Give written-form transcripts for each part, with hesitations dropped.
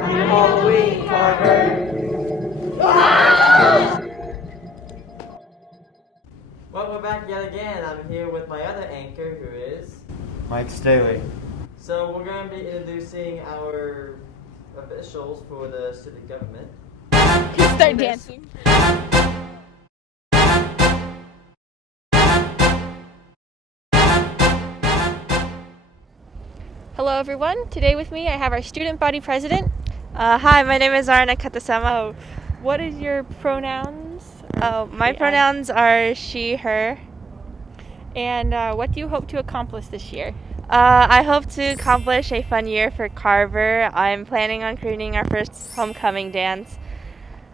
Happy Halloween, Carver! Well, we're back yet again. I'm here with my other anchor, who is Mike Staley. So we're going to be introducing our officials for the student government. Start dancing. Hello everyone. Today with me I have our student body president. Hi, my name is Arna Katasama. What is your pronouns? My pronouns are she, her. And what do you hope to accomplish this year? I hope to accomplish a fun year for Carver. I'm planning on creating our first homecoming dance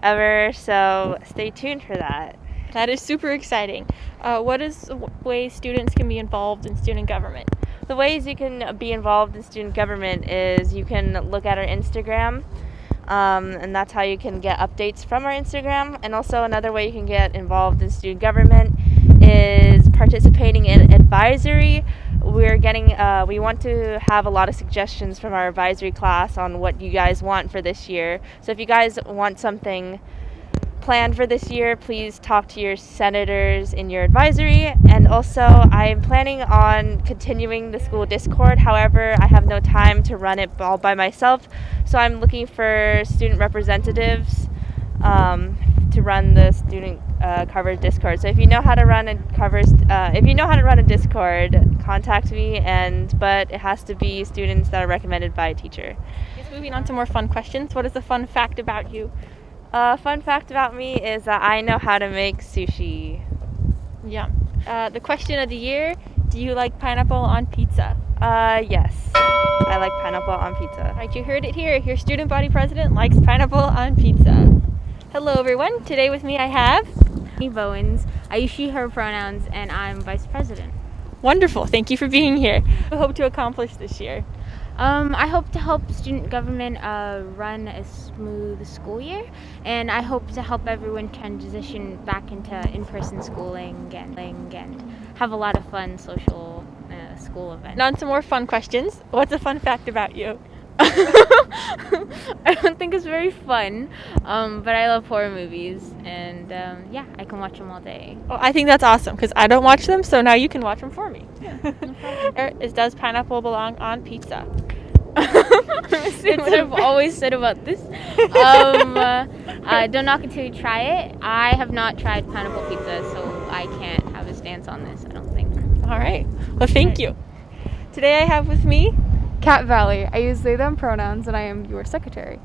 ever, so stay tuned for that. That is super exciting. What is ways students can be involved in student government? The ways you can be involved in student government is you can look at our Instagram, and that's how you can get updates from our Instagram. And also another way you can get involved in student government is participating in advisory. We want to have a lot of suggestions from our advisory class on what you guys want for this year. So if you guys want something planned for this year, please talk to your senators in your advisory. And also, I'm planning on continuing the school Discord. However, I have no time to run it all by myself, so I'm looking for student representatives to run the student Carver Discord. So if you know how to run a Discord, contact me. But it has to be students that are recommended by a teacher. Just moving on to more fun questions. What is a fun fact about you? Fun fact about me is that I know how to make sushi. Yeah. The question of the year, do you like pineapple on pizza? Yes. I like pineapple on pizza. Alright, you heard it here. Your student body president likes pineapple on pizza. Hello everyone. Today with me I have Bowens. I use she, her pronouns, and I'm vice president. Wonderful. Thank you for being here. What do you hope to accomplish this year? I hope to help student government run a smooth school year, and I hope to help everyone transition back into in-person schooling and have a lot of fun social school events. On to more fun questions. What's a fun fact about you? I don't think it's very fun, but I love horror movies, and I can watch them all day. Well, I think that's awesome because I don't watch them, so now you can watch them for me. Does pineapple belong on pizza? It's what I've always said about this. Don't knock it till you try it. I have not tried pineapple pizza, so I can't have a stance on this, I don't think. All right. Well, thank you. Today I have with me Cat Valley. I use they, them pronouns, and I am your secretary.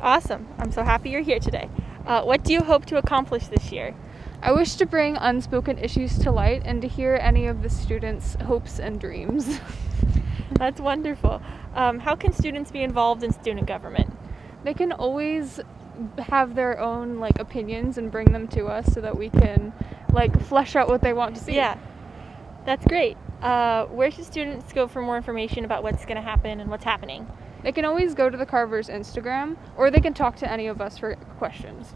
Awesome. I'm so happy you're here today. What do you hope to accomplish this year? I wish to bring unspoken issues to light and to hear any of the students' hopes and dreams. That's wonderful. How can students be involved in student government? They can always have their own opinions and bring them to us so that we can flesh out what they want to see. Yeah, that's great. Where should students go for more information about what's going to happen and what's happening? They can always go to the Carver's Instagram, or they can talk to any of us for questions.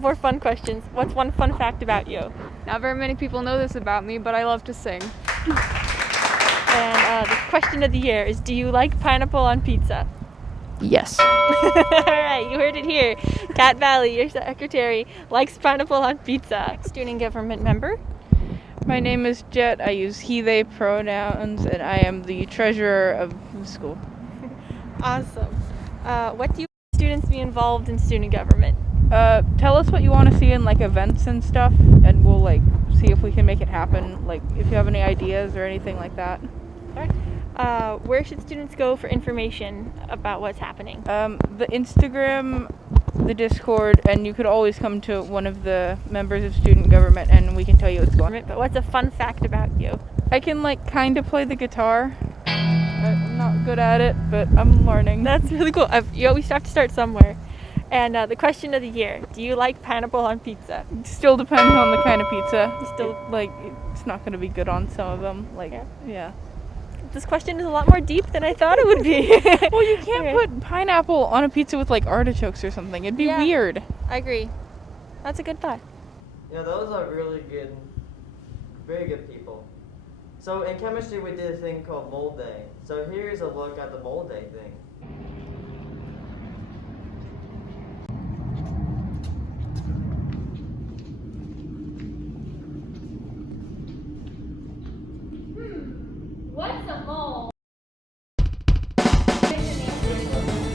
More fun questions. What's one fun fact about you? Not very many people know this about me, but I love to sing. And the question of the year is, do you like pineapple on pizza? Yes. All right, you heard it here. Cat Valley, your secretary, likes pineapple on pizza. Student government member. My name is Jet. I use he, they pronouns, and I am the treasurer of the school. Awesome. What do you want students be involved in student government? Tell us what you want to see in events and stuff, and we'll see if we can make it happen. If you have any ideas or anything like that. All right. Where should students go for information about what's happening? The Instagram, the Discord, and you could always come to one of the members of student government, and we can tell you what's going on. But what's a fun fact about you? I can kind of play the guitar. I'm not good at it, but I'm learning. That's really cool. You always have to start somewhere. And the question of the year, do you like pineapple on pizza? It still depends on the kind of pizza. It's not going to be good on some of them. Yeah. This question is a lot more deep than I thought it would be. Well, you can't put pineapple on a pizza with artichokes or something. It'd be weird. I agree. That's a good thought. Those are really good, very good people. So in chemistry we did a thing called mold day. So here's a look at the mold day thing. What's a mole?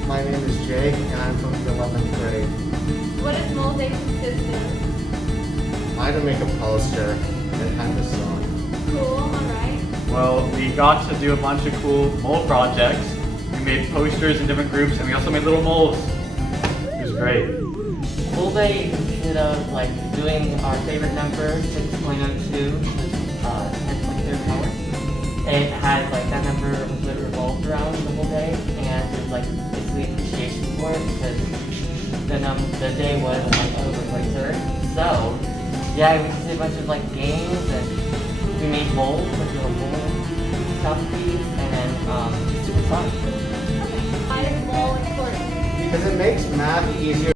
My name is Jake, and I'm from the 11th grade. What does mole day consist of? I had to make a poster and had this song. Cool, alright. Well, we got to do a bunch of cool mole projects. We made posters in different groups, and we also made little moles. It was great. Mole day consisted of like doing our favorite number, 6.02, which is 10.3 power. It had like that number was revolved around the whole day, and it was like basically appreciation for it because the day was like over 23rd. So yeah, we just did a bunch of like games, and we made moles, like little mole selfies, and then it's super fun. Why is mole important? Because it makes math easier.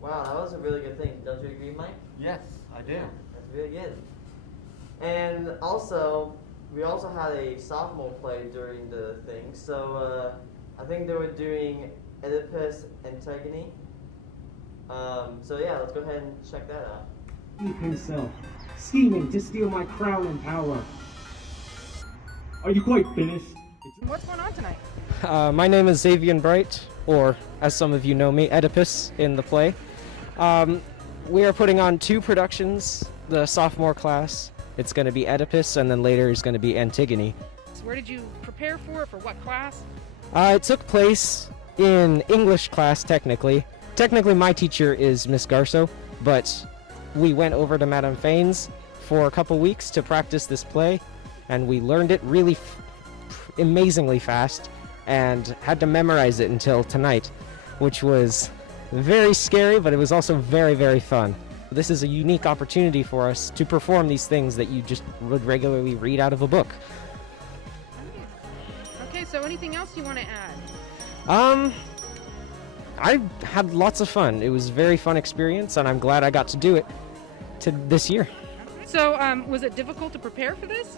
Wow, that was a really good thing. Don't you agree, Mike? Yes, I do. That's really good. And also, we also had a sophomore play during the thing. So I think they were doing Oedipus Antigone. So yeah, let's go ahead and check that out. Himself, scheming to steal my crown and power. Are you quite finished? What's going on tonight? My name is Xavier Bright, or as some of you know me, Oedipus in the play. We are putting on 2 productions, the sophomore class. It's going to be Oedipus, and then later is going to be Antigone. So where did you prepare for it? For what class? It took place in English class, technically. Technically, my teacher is Miss Garso, but we went over to Madame Fane's for a couple weeks to practice this play, and we learned it really amazingly fast and had to memorize it until tonight, which was very scary, but it was also very, very fun. This is a unique opportunity for us to perform these things that you just would regularly read out of a book. Okay, so anything else you want to add? I had lots of fun. It was a very fun experience, and I'm glad I got to do it this year. So, was it difficult to prepare for this?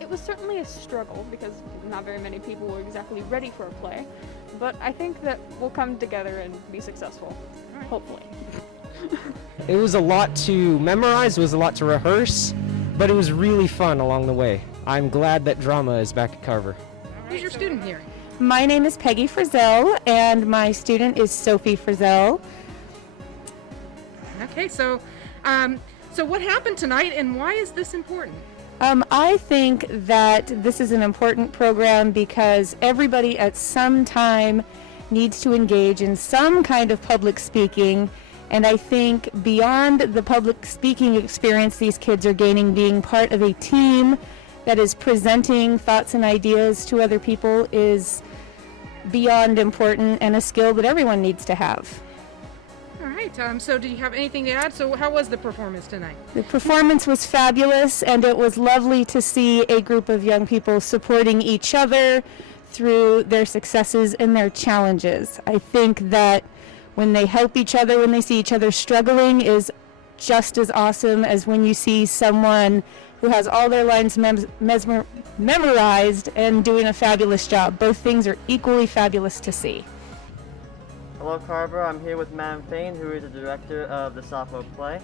It was certainly a struggle because not very many people were exactly ready for a play, but I think that we'll come together and be successful, hopefully. It was a lot to memorize, it was a lot to rehearse, but it was really fun along the way. I'm glad that drama is back at Carver. Who's your student here? My name is Peggy Frizzell, and my student is Sophie Frizzell. Okay, so what happened tonight, and why is this important? I think that this is an important program because everybody at some time needs to engage in some kind of public speaking, and I think beyond the public speaking experience these kids are gaining, being part of a team that is presenting thoughts and ideas to other people is beyond important and a skill that everyone needs to have. All right, so do you have anything to add? So how was the performance tonight? The performance was fabulous, and it was lovely to see a group of young people supporting each other through their successes and their challenges. I think that when they help each other, when they see each other struggling, is just as awesome as when you see someone who has all their lines memorized and doing a fabulous job. Both things are equally fabulous to see. Hello, Carver. I'm here with Madame Fane, who is the director of the sophomore play.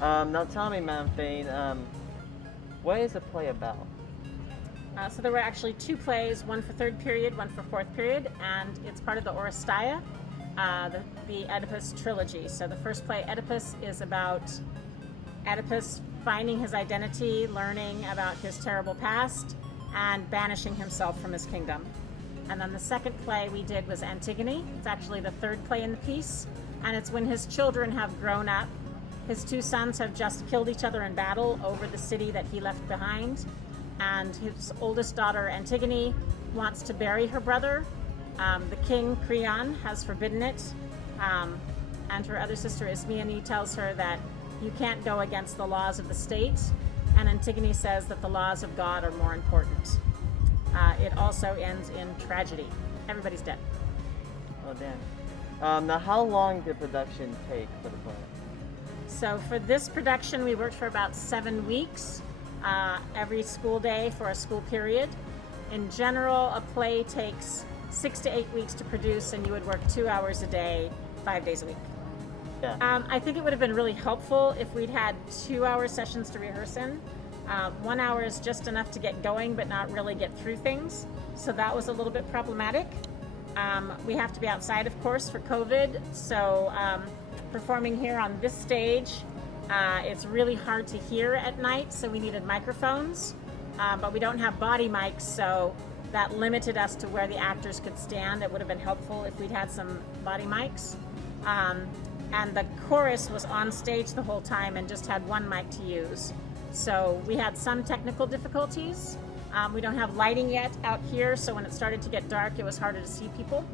Now tell me, Madame Fane, what is the play about? So there were actually 2 plays, one for 3rd period, one for 4th period, and it's part of the Oresteia, the Oedipus trilogy. So the first play, Oedipus, is about Oedipus finding his identity, learning about his terrible past, and banishing himself from his kingdom. And then the second play we did was Antigone. It's actually the 3rd play in the piece, and it's when his children have grown up. His 2 sons have just killed each other in battle over the city that he left behind, and his oldest daughter, Antigone, wants to bury her brother. The king, Creon, has forbidden it, And her other sister, Ismiani, tells her that you can't go against the laws of the state, and Antigone says that the laws of God are more important. It also ends in tragedy. Everybody's dead. Oh, damn. Now, how long did production take for the play? So for this production, we worked for about 7 weeks, every school day for a school period. In general, a play takes 6 to 8 weeks to produce, and you would work 2 hours a day, 5 days a week. Yeah. I think it would have been really helpful if we'd had 2-hour sessions to rehearse in. 1 hour is just enough to get going, but not really get through things. So that was a little bit problematic. We have to be outside, of course, for COVID. So performing here on this stage, it's really hard to hear at night, so we needed microphones. But we don't have body mics, so that limited us to where the actors could stand. It would have been helpful if we'd had some body mics. And the chorus was on stage the whole time and just had one mic to use. So we had some technical difficulties. We don't have lighting yet out here, so when it started to get dark, it was harder to see people.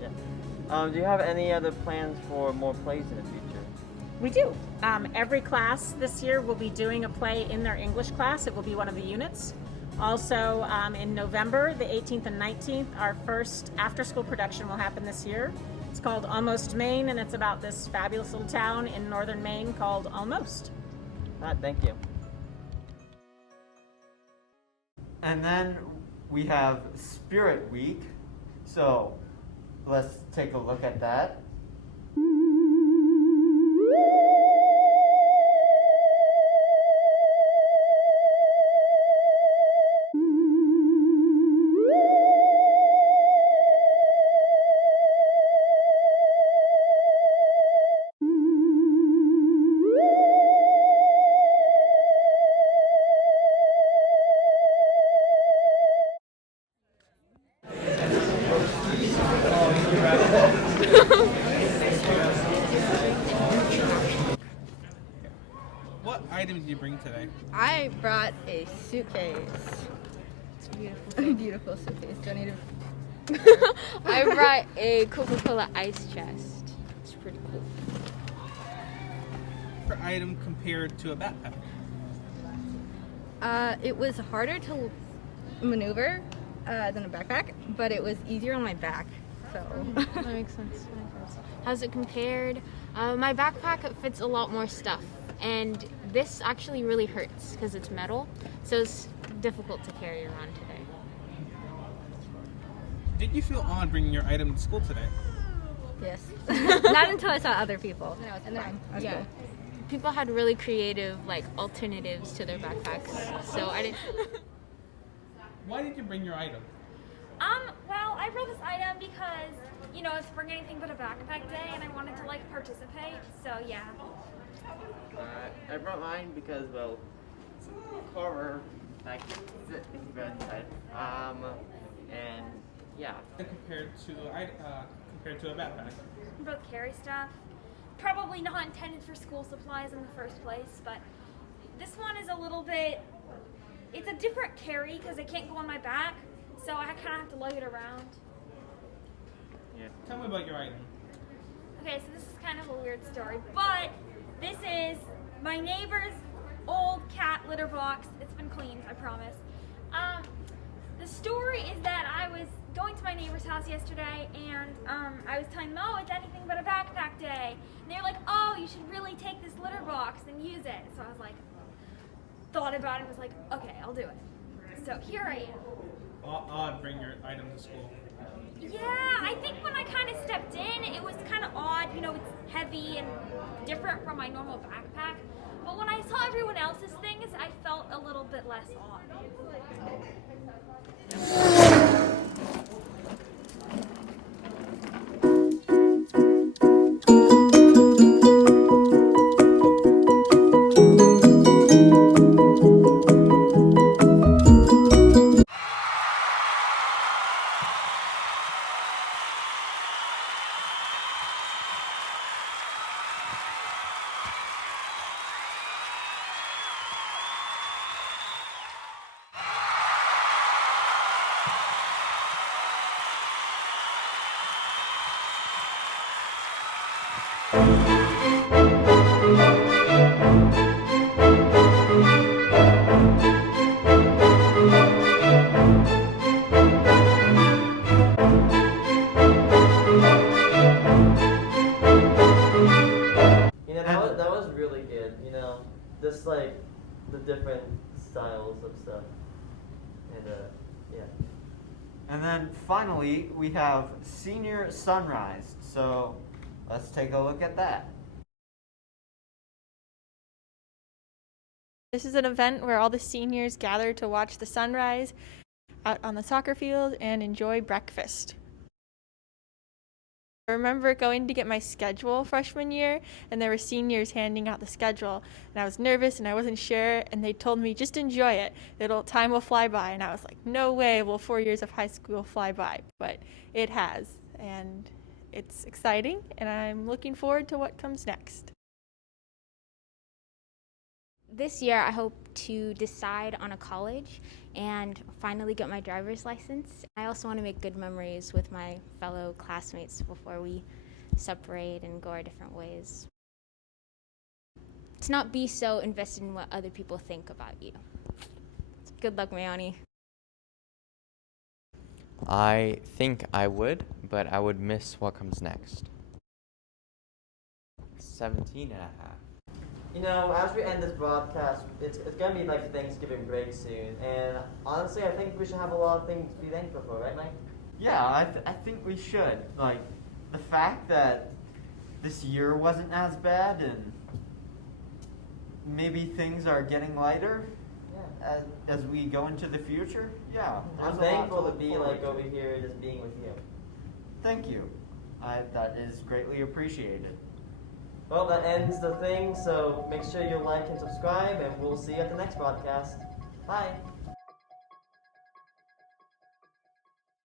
Yeah. Do you have any other plans for more plays in the future? We do. Every class this year will be doing a play in their English class. It will be one of the units. Also, in November, the 18th and 19th, our first after-school production will happen this year. It's called Almost Maine, and it's about this fabulous little town in northern Maine called Almost. All right, thank you. And then we have Spirit Week. So let's take a look at that. What items did you bring today? I brought a suitcase. It's beautiful. A beautiful suitcase. Don't need to. I brought a Coca-Cola ice chest. It's pretty cool. Per item compared to a backpack. It was harder to maneuver than a backpack, but it was easier on my back. So That makes sense. How's it compared? My backpack fits a lot more stuff, and this actually really hurts because it's metal, so it's difficult to carry around today. Did you feel odd bringing your item to school today? yes. Not until I saw other people. No, it's fine. That's Yeah. cool. People had really creative alternatives to their backpacks, so I didn't. Why did you bring your item? Well, I brought this item because, it's Bring Anything But a Backpack Day, and I wanted to, participate, so yeah. I brought mine because, well, Carver, thank you very much. And yeah. Compared to a backpack. We both carry stuff. Probably not intended for school supplies in the first place, but this one is a little bit, it's a different carry because I can't go on my back, so I kind of have to lug it around. Yeah. Tell me about your item. Okay, so this is kind of a weird story, but this is my neighbor's old cat litter box. It's been cleaned, I promise. The story is that I was going to my neighbor's house yesterday, and I was telling them, it's anything but a backpack day. And they were like, oh, you should really take this litter box and use it. So I was like, thought about it and was like, okay, I'll do it. So here I am. Odd bring your item to school. Yeah, I think when I kind of stepped in, it was kind of odd. It's heavy and different from my normal backpack. But when I saw everyone else's things, I felt a little bit less odd. You know, that was really good, you know, just like the different styles of stuff. And yeah. And then finally, we have Senior Sunrise. So let's take a look at that. This is an event where all the seniors gather to watch the sunrise out on the soccer field and enjoy breakfast. I remember going to get my schedule freshman year, and there were seniors handing out the schedule, and I was nervous and I wasn't sure, and they told me just enjoy it. Time will fly by, and I was like, no way will 4 years of high school fly by, but it has, and it's exciting, and I'm looking forward to what comes next. This year, I hope to decide on a college and finally get my driver's license. I also want to make good memories with my fellow classmates before we separate and go our different ways. To not be so invested in what other people think about you. Good luck, Mayani. I think I would, but I would miss what comes next. 17 and a half. You know, as we end this broadcast, it's gonna be like Thanksgiving break soon, and honestly, I think we should have a lot of things to be thankful for, right, Mike? Yeah, I think we should. Like, the fact that this year wasn't as bad and maybe things are getting lighter as we go into the future. Yeah, I'm thankful to be like over here just being with you. Thank you. That is greatly appreciated. Well, that ends the thing, so make sure you like and subscribe, and we'll see you at the next broadcast. Bye.